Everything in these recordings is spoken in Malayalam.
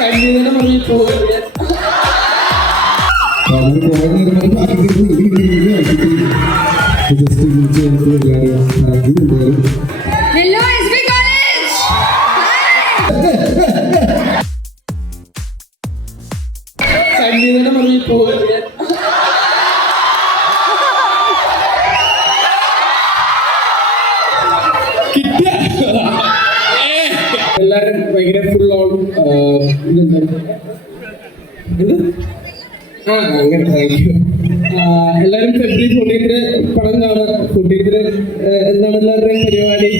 സംഗീതം പറഞ്ഞ് പോകരുത്. Hello, SB College! സംഗീതം പറഞ്ഞ് പോകരുത്. എല്ലാരും ഭയങ്കര ഫുൾ ഓൺ അങ്ങനെ താങ്ക് യു. എല്ലാരും ഫെബ്രുവരി 14 പടം കാണാം. 14 എന്താണ് എല്ലാവരുടെയും പരിപാടി?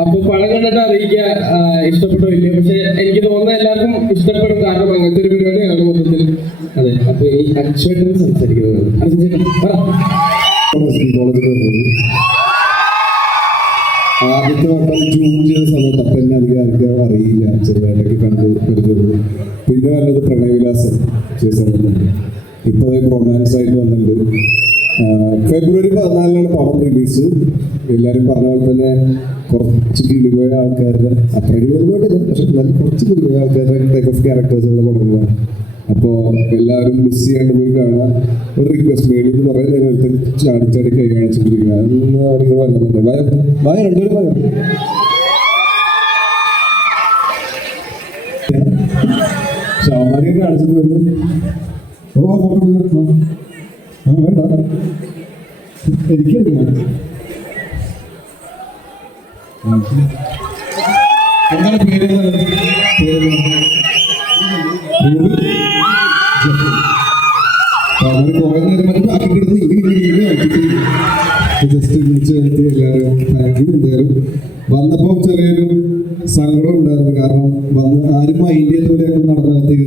അപ്പൊ പടം കണ്ടിട്ട് അറിയിക്കുക ഇഷ്ടപ്പെട്ടോ ഇല്ലയോ. പക്ഷെ എനിക്ക് തോന്നുന്നത് എല്ലാവർക്കും ഇഷ്ടപ്പെടും, കാരണം അങ്ങനത്തെ ഒരു പരിപാടിയാണ് മൊത്തത്തിൽ. അതെ, അപ്പൊ ഈ അച്ഛൻ സംസാരിക്കുന്നത് ആദ്യത്തെ വട്ടം ജൂൺ ചെയ്ത സമയത്ത് അപ്പം എന്നെ അധികം ആർക്കും അറിയില്ല, ചെറുതായിട്ടൊക്കെ കണ്ട് പരിചയമുള്ളൂ. പിന്നെ വന്നത് പ്രണയവിലാസം ചെയ്ത സമയത്തുണ്ട്. ഇപ്പൊ അത് റൊമാൻസ് ആയിട്ട് വന്നിട്ടുണ്ട്. ഫെബ്രുവരി 14 പടം റിലീസ്. എല്ലാവരും പറഞ്ഞ പോലെ തന്നെ കുറച്ച് കിളിപോയ ആൾക്കാരുടെ, അത്ര കിളിപോയിട്ടില്ല, പക്ഷെ എന്നാലും കുറച്ച് കിളിപോയ ആൾക്കാരുടെ ടൈപ്പ് ഓഫ് ക്യാരക്ടേഴ്സുള്ള പടങ്ങളാണ്. അപ്പോൾ എല്ലാവരും മിസ് ചെയ്യാണ്ട് പോയി കാണാൻ ഒരു റിക്വസ്റ്റ്. മേടിൽ നിന്ന് കുറേ നേരത്തെ ചാടിച്ചാടി കൈ കാണിച്ചിട്ടിരിക്കുക. അതൊന്നും അവർക്ക് വന്നിട്ടുണ്ട്. ഭയ രണ്ടുപേരും പറയാം. ഷാമാരിയെ കാണിച്ചിട്ട് വന്നു. വേണ്ട, എനിക്കെടുക്കണം. എന്താണ് പേര്? കുറെ നേരം ജസ്റ്റ് വിളിച്ചു വരുത്തി എല്ലാവരും താങ്ക് യു. എന്തായാലും വന്നപ്പോൾ ചെറിയൊരു സങ്കടം ഉണ്ടായിരുന്നു, കാരണം വന്ന് ആരും മൈൻഡ് ചെയ്തവരെയൊക്കെ നടന്നകത്തേക്ക്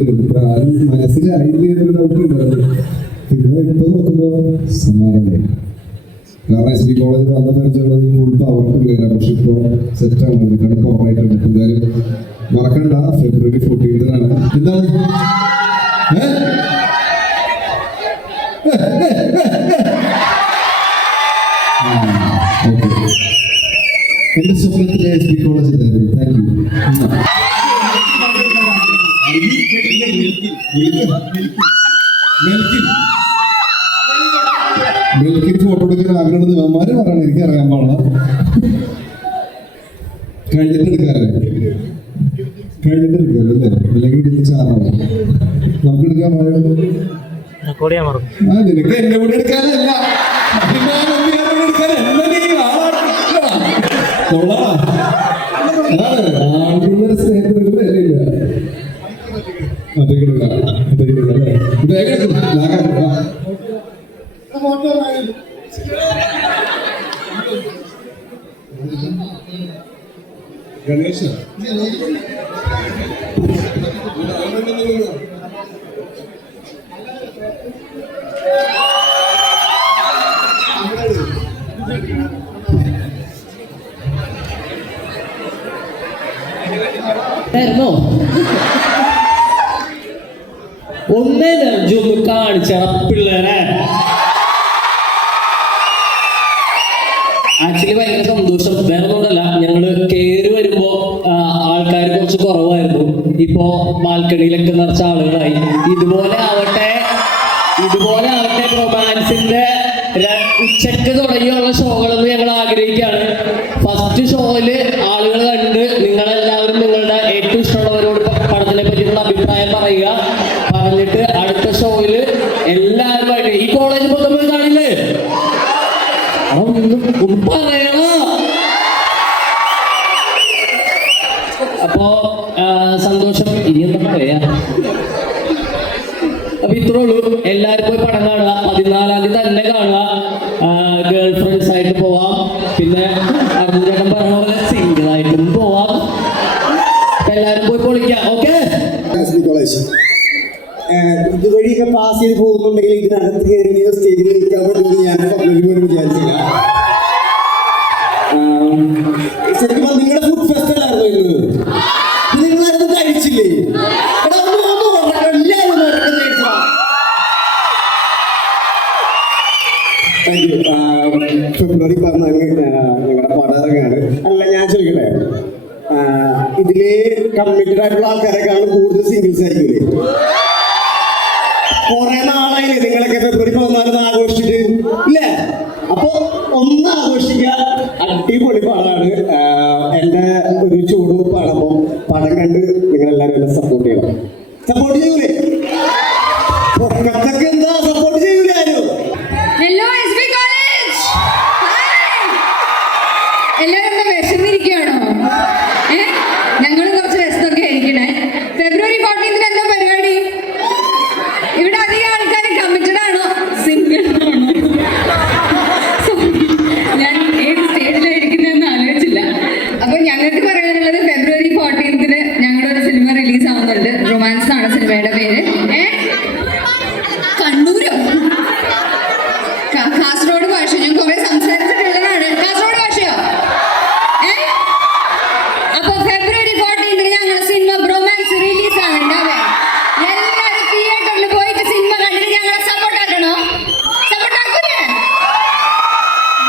ആരും മനസ്സിൽ അതിൻ്റെ ഡൗട്ട് ഉണ്ടായിരുന്നു. പിന്നെ ഇപ്പൊ നോക്കുമ്പോൾ സമാധാനമായി, കാരണം SB കോളേജിൽ വന്ന പരിചയമുള്ളത് ഫുൾ പവർഫുള്ളില്ല. പക്ഷെ ഇപ്പോൾ സെറ്റാണ്, അതിനെക്കാളും പവറായിട്ടുണ്ട്. എന്തായാലും മറക്കണ്ട, ഫെബ്രുവരി 14 എന്താണ് എന്റെ സ്വപ്നത്തിലെ SB കോളേജ് എന്തായിരുന്നു. Thank you. മെൽക്കിന് ഫോട്ടോ എടുക്കാൻ ആഗ്രഹമുണ്ട് അവന്മാര് പറയണം, എനിക്ക് അറിയാൻ പാടില്ല. കഴിഞ്ഞിട്ട് എടുക്കാല്ലേ അല്ലേ, അല്ലെങ്കിൽ ഇതിന് ചാറാണ് നമുക്ക് എടുക്കാൻ നിനക്ക് എന്നെ കൂടെ എടുക്കാനല്ല, ആൺപിള്ളേരെ സ്നേഹത്തിന് ഒരു വിലയില്ല. ഗണേശ ഒന്നേ നെഞ്ചൊന്ന് കാണിച്ച പിള്ളേരെ. ആക്ച്വലി ഭയങ്കര സന്തോഷം. വേറെ ഒന്നുമല്ല, ഞങ്ങള് കേറി വരുമ്പോ ആൾക്കാർ കുറച്ച് കുറവായിരുന്നു. ഇപ്പോ ബാൽക്കണിയിലൊക്കെ നിറച്ച ആളുകളായി. ഇതുപോലെ ആവട്ടെ റൊമാൻസിന്റെ ഉച്ചക്ക് തുടങ്ങിയുള്ള ഷോകളെന്ന് ഞങ്ങൾ ആഗ്രഹിക്കുകയാണ്. ഫസ്റ്റ് ഷോയില് ആളുകൾ കണ്ട് നിങ്ങളെല്ലാവരും നിങ്ങളുടെ ഏറ്റവും ഇഷ്ടമുള്ളവരോട് പടത്തിനെ പറ്റിയിട്ടുള്ള അഭിപ്രായം പറയുക. പറഞ്ഞിട്ട് അടുത്ത ഷോയില് എല്ലാവരുമായിട്ട് ഈ കോളേജ് മൊത്തം പോയി കാണില്ലേ, ഒന്നും പറയണ. അപ്പോ സന്തോഷം. ഇനി എന്താ പറയാ, അപ്പൊ ഇത്രേ ഉള്ളൂ. എല്ലാവരും പോയി പടം കാണുക. 14 തന്നെ കാണുക. ഗേൾ ഫ്രണ്ട്സ് ആയിട്ട് പോവാം, പിന്നെ അർജുനേട്ടൻ പറഞ്ഞ പോലെ സിംഗിൾ ആയിട്ടും പോവാം. എല്ലാവരും പോയി പൊളിക്കാം. ഓക്കെ, ഇതുവഴിയൊക്കെ പാസ് ചെയ്ത് പോകുന്നുണ്ടെങ്കിൽ ഇതിനകത്ത് കയറി സ്റ്റേജിൽ ഇരിക്കാൻ പറ്റുമെന്ന് ഞാൻ പോലും വിചാരിച്ചില്ല. ശരിക്കും നിങ്ങളുടെ ഫുഡ് ഫെസ്റ്റ് അല്ലായിരുന്നു ഇന്ന്, നിങ്ങളത് കഴിച്ചില്ലേ? ഫെബ്രുവരി 14 ഞങ്ങളുടെ പടം ഇറങ്ങാണ്. അല്ല ഞാൻ ചോദിക്കട്ടെ, ഇതില് കമ്മിറ്റഡ് ആയിട്ടുള്ള ആൾക്കാരെക്കാളും കൂടുതൽ സിംഗിൾസ് ആയിരിക്കില്ലേ? കുറെ നാളായില്ലേ നിങ്ങളൊക്കെ ഫെബ്രുവരി 14 ആഘോഷിച്ചിട്ട് ഇല്ലേ? അപ്പൊ ഒന്ന് ആഘോഷിക്കുക, അടിപൊളി പാടാണ്. എന്റെ ഒരു ചൂടുവെപ്പാണ്. അപ്പൊ പടം കണ്ട് നിങ്ങൾ എല്ലാവരും എന്നെ സപ്പോർട്ട് ചെയ്യണം. സപ്പോർട്ട് ചെയ്യൂലേ? പൊക്കത്തൊക്കെ എന്താ സപ്പോർട്ട് ചെയ്യൂലേ ആരും? Hello, SB College. Hi. എല്ലാവരും എന്താ വിശന്നിരിക്കുകയാണോ? ഞങ്ങളും കുറച്ച് രസമൊക്കെ ആയിരിക്കണേ. ഫെബ്രുവരി 14 എന്താ പരിപാടി? ഇവിടെ അധികം ആൾക്കാർ കമ്മിറ്റഡ് ആണോ സിംഗിൾ ആണോ? ഞാൻ ഏത് സ്റ്റേജിലായിരിക്കുന്നതെന്ന് ആലോചിച്ചില്ല. അപ്പൊ ഞങ്ങൾക്ക് പറയാനുള്ളത് ഫെബ്രുവരി 14 ഞങ്ങളുടെ ഒരു സിനിമ റിലീസ് ആവുന്നുണ്ട്. റൊമാൻസ് ആണ് സിനിമയുടെ പേര്. കണ്ണൂരോ കാസർഗോഡ് ഭാഷ ഞാൻ കുറെ സംസാരിച്ചിട്ടുള്ളതാണ്. കാസർഗോഡ് ഭാഷയോ? അപ്പൊ ഫെബ്രുവരി 14 ഞങ്ങൾ സിനിമ ബ്രോമാൻസ് റിലീസ് ആവുന്നുണ്ട്. എല്ലാവരും തിയേറ്ററിൽ പോയിട്ട് സിനിമ കണ്ടിട്ട് ഞങ്ങളെ സപ്പോർട്ട് ആക്കണോ? സപ്പോർട്ട് ആക്കൂലേ?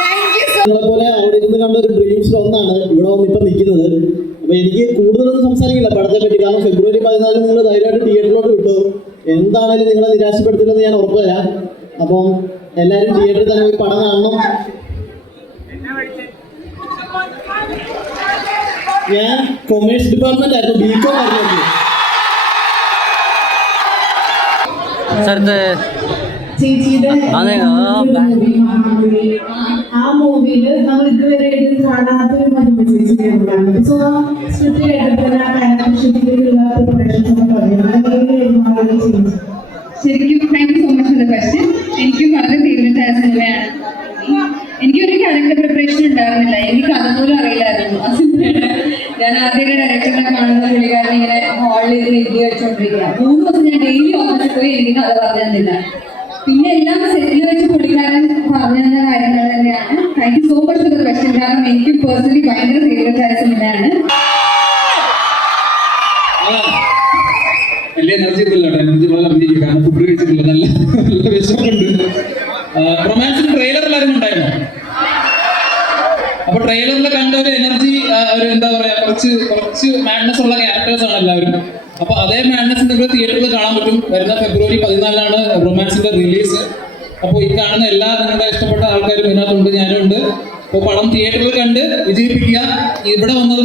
താങ്ക് യു സോ പോലെ അവിടെ ഇരുന്ന് കണ്ട ഒരു ഡ്രീംസ് ഒന്നാണ് ഇവിടെ വന്ന് ഇപ്പൊ നിൽക്കുന്നത്. അപ്പൊ എനിക്ക് കൂടുതലൊന്നും സംസാരിക്കില്ല പടത്തെ പറ്റി. കാരണം ഫെബ്രുവരി 14 നിങ്ങൾ ധൈര്യമായിട്ട് തിയേറ്ററിലോട്ട് വിട്ടു. എന്താണേലും നിങ്ങളെ നിരാശപ്പെടുത്തില്ലെന്ന് ഞാൻ ഉറപ്പ് തരാം. അപ്പം എല്ലാവരും തിയേറ്ററിൽ തന്നെ പോയി പടം കാണണം. ഞാൻ കൊമേഴ്സ് ഡിപ്പാർട്ട്മെന്റ് ആയിരുന്നു, ബികോം ആയിരുന്നു. ആ മൂവിയിൽ നമ്മൾ ഇതുവരെ കാണാത്ത ഒരു മരുമ ചേച്ചിയാണ്. സോ സ്ക്രിപ്റ്റ് കേട്ടപ്പോൾ ആ പാരൻഷിപ്പിലുള്ള പ്രിപ്പറേഷൻസ് ഒക്കെ പറയുന്നത് ശരിക്കും thank you so much for the question. എനിക്കും വളരെ ഫേവറേറ്റ് ആയ സിനിമയാണ്. എനിക്കൊരു ക്യാരക്ടർ പ്രിപ്പറേഷൻ ഉണ്ടായിരുന്നില്ല. എനിക്ക് കഥ പോലും അറിയില്ലായിരുന്നു ആ സിനിമയുടെ. ഞാൻ ആദ്യമായിട്ട് ഡയറക്ടറിനെ കാണുന്ന പുള്ളിക്കാരൻ ഇങ്ങനെ ഹാളിൽ ഇരുന്ന് എഴുതി വെച്ചോണ്ടിരിക്കുക. 3 ദിവസം ഞാൻ ഡെയിലി ഓഫീസിൽ പോയി എനിക്ക് കഥ പറഞ്ഞു തന്നില്ല. പിന്നെ എല്ലാം സെറ്റിൽ വെച്ച് പുള്ളിക്കാരൻ പറഞ്ഞു തന്ന കാര്യങ്ങൾ തന്നെയാണ്. Thank you so much for the question. കാരണം എനിക്ക് പേഴ്സണലി ഭയങ്കര ഫേവറേറ്റ് ആയ സിനിമയാണ്. വലിയ എനർജി ഇല്ലല്ലോ, എനർജി പോലെ അഭിനയിക്കും. കാരണം ഫുഡ് കഴിച്ചിട്ടില്ല, നല്ല നല്ല വിശപ്പുണ്ട്. റൊമാൻസിന് ട്രെയിലർ എല്ലാവരും ഉണ്ടായിരുന്നു. അപ്പൊ ട്രെയിലറിൽ കണ്ട ഒരു എനർജി, ഒരു എന്താ പറയാ, കുറച്ച് മാഡ്നസ് ഉള്ള ക്യാരക്ടേഴ്സ് ആണ് എല്ലാവരും. അപ്പൊ അതേ മാഡ്നസ് നിങ്ങൾക്ക് തിയേറ്ററിൽ കാണാൻ പറ്റും. വരുന്ന ഫെബ്രുവരി 14 റൊമാൻസിന്റെ റിലീസ്. അപ്പോൾ ഈ കാണുന്ന എല്ലാ നിങ്ങളുടെ ഇഷ്ടപ്പെട്ട ആൾക്കാരും ഇതിനകത്തുണ്ട്, ഞാനും ഉണ്ട്. അപ്പോൾ പടം തിയേറ്ററിൽ കണ്ട് വിജയിപ്പിക്കുക. ഇവിടെ വന്നത്